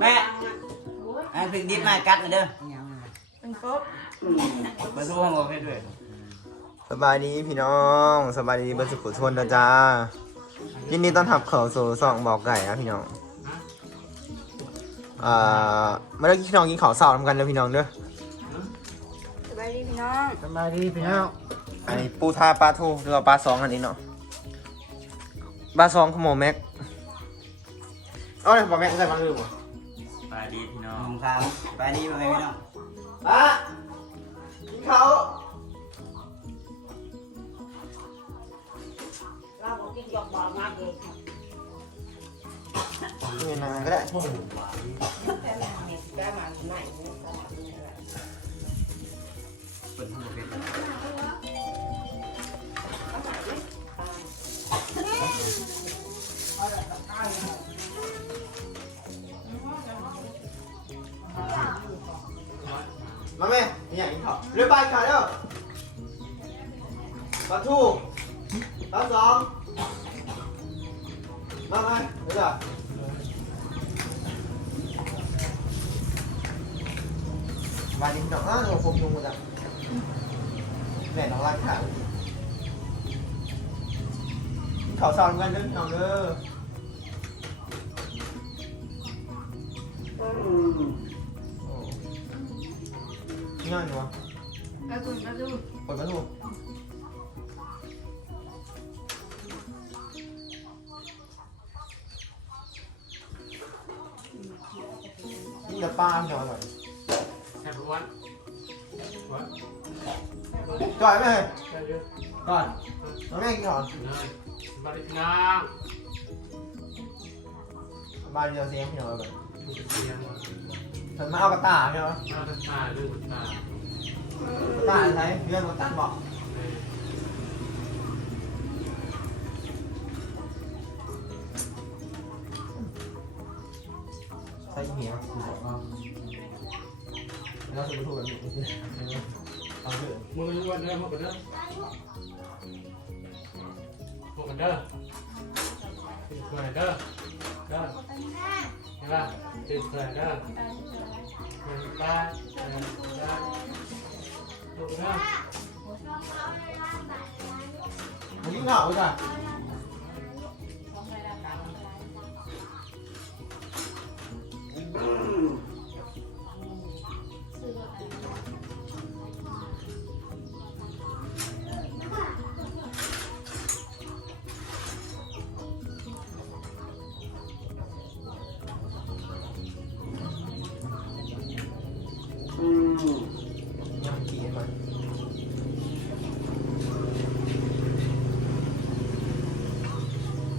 แม่อันพริกดิบมากัดมาเด้อเป็นปุ๊บมาสู้ห้องเราให้ด้วยสบายดีพี่น้องสบายดีเบรรสุขุทนนะจ้ายินดีต้อนรับเข้าสู่สองบอกไก่นะพี่น้องอ่ามาเลิกพี่น้องกินข้าวเสาร์ทำกันเด้อพี่น้องเด้อสบายดีพี่น้องสบายดีพี่น้องอันนี้ปูทาปลาทูหรือว่าปลาสองอันนี้เนาะปลาสองขโมยแม็กเอาเลยปลาแม็กใส่ปลาลืม เหรอไปดีพี่น้องครับไปดีไปพี่น้องปลากินข้าวเราบอกกินหยอกบอกมากเลยนี่นานก็ได้แต่แม่เนี่ยได้มาไหนเนี่ยตลาดนี่แหละเปิดห้องเป็น มาแม่นี่อย่างกินข้าวเรือปลาขาเด้อปลาทูปลาสองมาไหมเดี๋ยวจ้ะมาดิน้องอ้าวผมยุงมาจ้ะแม่น้องรักขากินข้าวซอนกันเด้อพี่น้องเด้อโอ้ง่ายจังวะกระตุ้นเด้อ ยหน่อยแฮปปี้วันวันจ่อยไหมเฮ้ยแค่เยอะก่อน น้องแม่กินก่อนเลยบาริกนาบ้านเดียวเสียงพี่น้องแบบมันจะเสียงมาฉันมาเอากระต่ายใช่ไหมเราจะตาเรื่องตากระต่ายใช้เรื่องกระต่ายบอกเลยใช้เหี้ยบอกว่าแล้วสุดประตูแบบนี้เอาเถอะมึงยังวันเด้อมึงกันเด้อมึงกันเด้อตื่นเพื่อนเด้อเด้อ เห็นป่ะตื่นเพื่อนเด้อเห็นป่ะเห็นป่ะลูกเด้อมันยิ่งเหงาจ้ะอื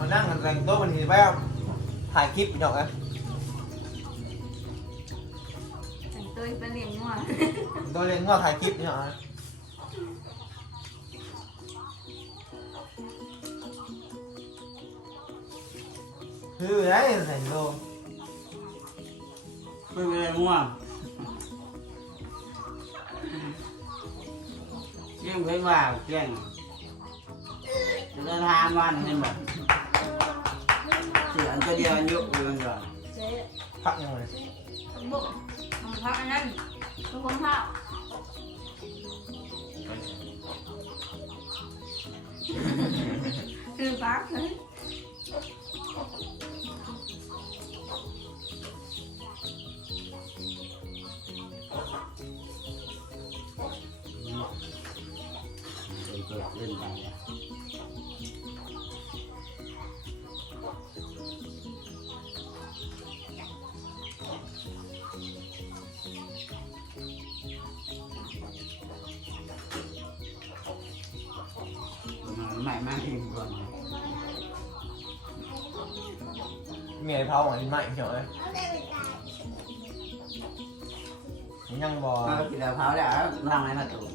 เอานั่งกันแต่งโต๊ะมันทีไปเอาถ่ายคลิปพี่น้องนะแต่งตัวเป็นเหรียญงัวโดนเรียนก็ถ่ายคลิปนี่หรอคือได้ใส่โลไม่เป็นไรง่วงเรื่องเพิ่งว่าเรื่องจะเดินทางวันนี่หมดเสียงตัวเดียวยุบอยู่มันก่อนเจ๊พักยังไงบุ กของพักอันนั้นทุกคนพักคือพักเล ใหม่มากเองก่อนเมียเผาของลิ้นไหม้พี่น้องเลยยังบอมากินแล้วเผาแล้วร่างไหนมาตุ่ม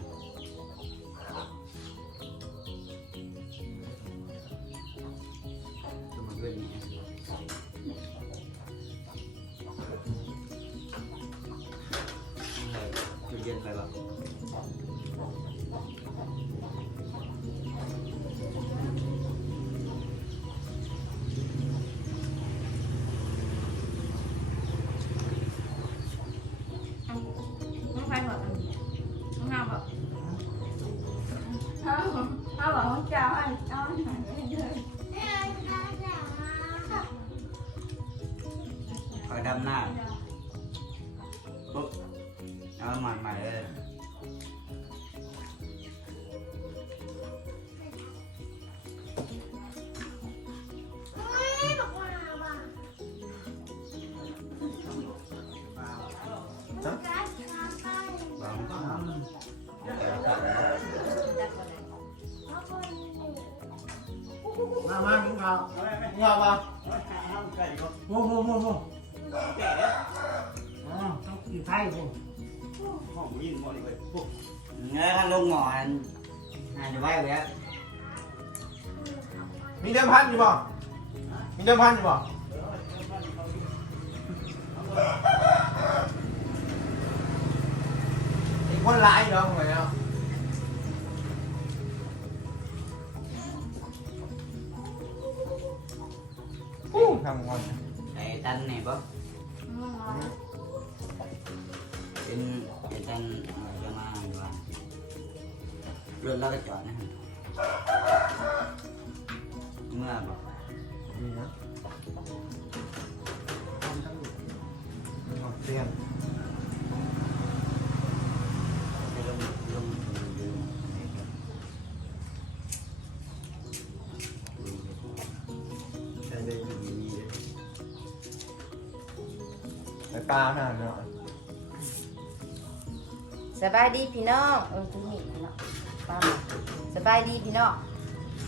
ตุ่มมัน เอาใหม่ใหม่เลยบางครั้งแต่ละครั้งมามากินข้าวยอมป่ะโม่โม่โม่โม่อ๋อต้องกินไข่ผม เงี้ยลงหมอนอาจจะไหวแล้วมีเดิมพันอยู่ป่ะมีเดิมพันอยู่ป่ะอีกคนร้ายอยู่แล้วเหมือนกันอู้ารถเราก็จอดนะฮะเมื่อบอกดีนะมีของเตียงไปลงลงดูใช่ได้ดีดีเลยไปปลาขนาดนี้นสบายดีพี่น้องเออทุกนี่พี่น้อง ป้าสบายดีพี่น้อง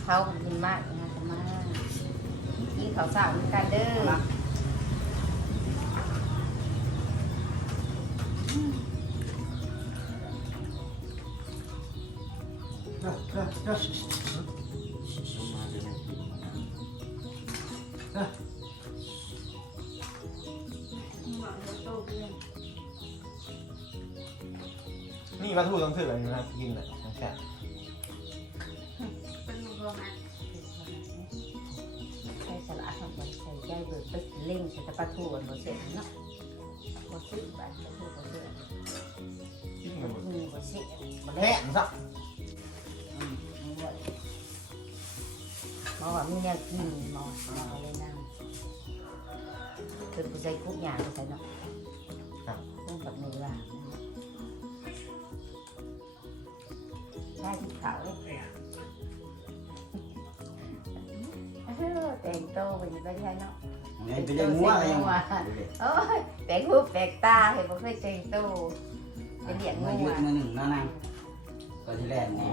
เขาขอบคุณมากนะขอบคุณมากกินข้าวสารเหมือนกันเด้อนี่ปลาทูต้องถืออะไรนะกินอะแค่ ล่งใส่ตะปาทูบนบนเสร็จเนาะบนซื้อไปบนซื้อบนซื้อมีบนซื้อบนแห้เล่งซะมาว่ามีแนวกินมามาเอาเลยนั่งเป็นผู้ใจคุกอย่างผู้ใจเนาะต้องแบบนี้ว่าใช่ที่เขาแต่งโตไปอยู่ไปที่ไหนเนาะ นี่ไปเรื่องงัวอะไรยังโอ้ยแปลกหูแปลกตาเห็นบ่เคยแต่งโตเป็นเลี้ยงมางูยุดอะมาหนึ่งนั่นนะก็ที่แรกนี่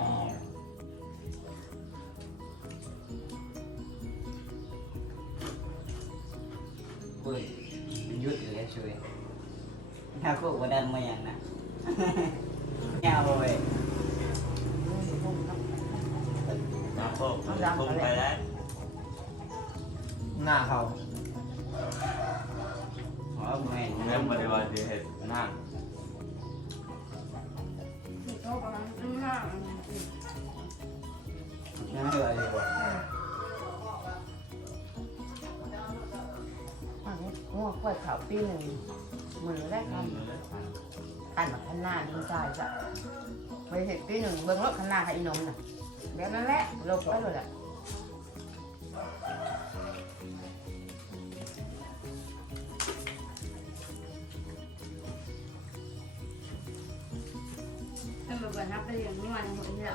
ปุ้ยมันยุดอยู่แล้วช่วยถ้าพวกวันนั้นมาอย่างนะเงาไปมาพวกพุ่งไปแล้วหน้าเขา หัวแม่เรื่องบริวารที่เหตุนั่งที่โต๊ะประมาณครึ่งหน้านั่นคืออะไรวะงูค่อยเขาปีหนึ่งมือแรกทำขันมาขันหน้าดีใจจ้ะไปเห็นปีหนึ่งเบิ่งรถขันหน้าให้อีนมน่ะแบบนั้นแหละลบไปเลยแหละ เป็นแบบว่านับไปอย่างนี้วันหมดเลย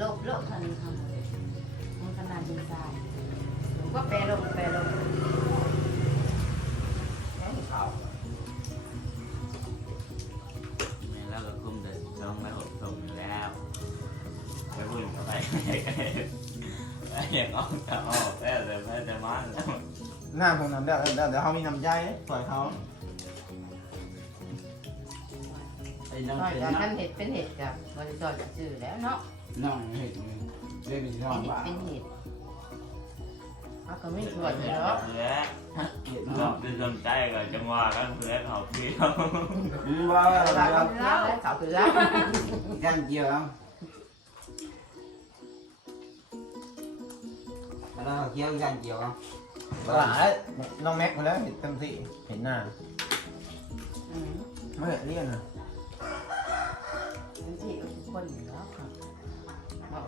ลบลบขันทำมันขันหน้าดีใจก็แปลลงแปลลงแล้วก็คุ้มเดินช่องไม่หกส่งแล้วไปพูดเข้าไปอย่างออกจะออกแล้วแต่ไม่จะมาแล้วหน้าผมน้ำเดี๋ยวเดี๋ยวเดี๋ยวเขามีน้ำใจปล่อยเขา อ้น้องน้อยเป็นจากน้ท่านเห็ดเป็นเห็ดกับบริจอจะซื้อแล้วเนาะน้องเห็ดเรียกเป็นน้องเป็นเห็ดว่าเป็นเห็ดเขาก็ไม่ชวนเพื่เลอยนเนาะเพื่อนเห็ดเราน้องจะสนใจกับจังหวะกันเพื่อนเขาเที่ยวว่าเขาเราถือแล้วเขาถือแล้วกันเกี่ยวแล้วเกี่ยวกันเกี่ยวตลาดน้องแม็กมาแล้วเห็นเต็มที่เห็นหน้าอืมไม่เห็นเรียนนะ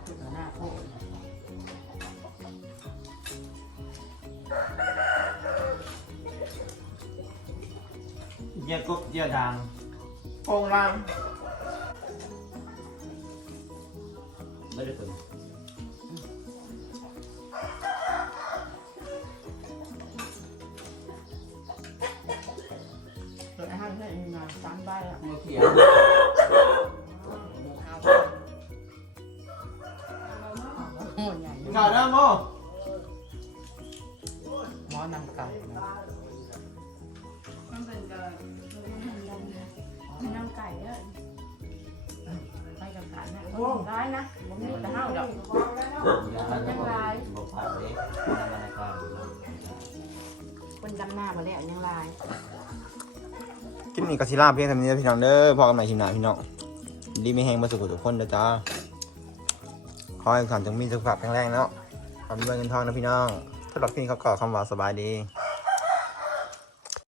คือหน้าโคตรเยอะกบเยอะดังโปงลังไม่ได้ตึงตัวไอ้ห้างเนี่ยมีมาสามใบอะมือเขียว หมูใหญ่กินข้าวเด้อโมหมอนำไก่มันเป็นเลยมันน้ำไก่เด้อไปกับกันนะร้ายนะผมมีแต่ห้าวดอกยังไรบอกผ่านเลยยังไงก่อนคนดำหน้ามาแล้วยังลายกินนี่กับซิล่าเพียงเท่านี้นะพี่น้องเด้อพอกันใหม่ทีหน้าพี่น้องดีไม่แห้งมาสุขทุกคนเด้อจ้าขอ ให้ทุกท่านจงมีสุขภาพแข็งแรงเนาะความรวยเงินทองนะพี่น้องสำหรับพี่เขาก่อคำว่าสบายดี